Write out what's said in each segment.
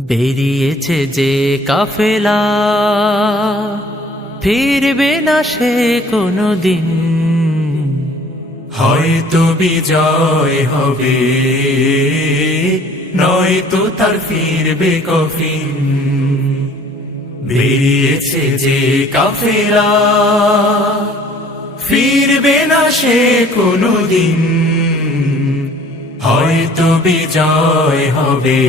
বেরিয়েছে যে কাফেলা, ফিরবে না সে কোনদিন। হয়তো বিজয় হবে, নয়তো তার ফিরবে কফিন। বেরিয়েছে যে কাফেলা, ফিরবে না সে কোনদিন। হয়তো বিজয় হবে,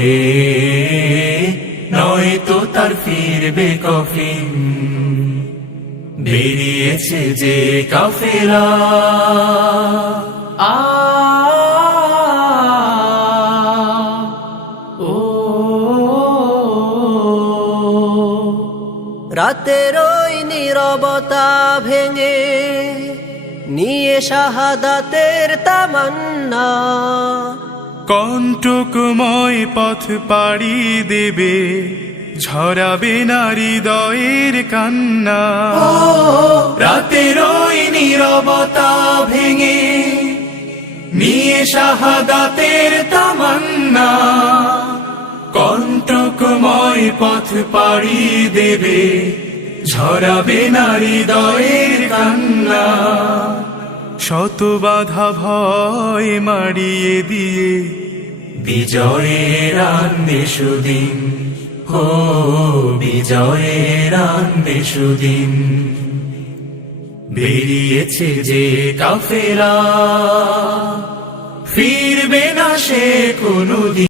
নয়তো তার ফিরবে কফিন। বেরিয়েছে যে কাফেলা। আ ও রাতের ওই নীরবতা ভেঙে নিয়ে শাহাদাতের তামান্না, কণ্টকময় পথ পাড়ি দেবে, ঝরাবে না হৃদয়ের কান্না। রাতের ওই নীরবতা ভেঙে নিয়ে শাহাদাতের তামান্না, কণ্টকময় পথ পাড়ি দেবে, ঝরাবে না হৃদয়ের কান্না। শত বাধা ভয় মারিয়ে দিয়ে বিজয়ের আনবে সুদিন। ও বিজয়ের আনবে সুদিন। বেরিয়েছে যে কাফেলা, ফিরবে না সে কোনদিন।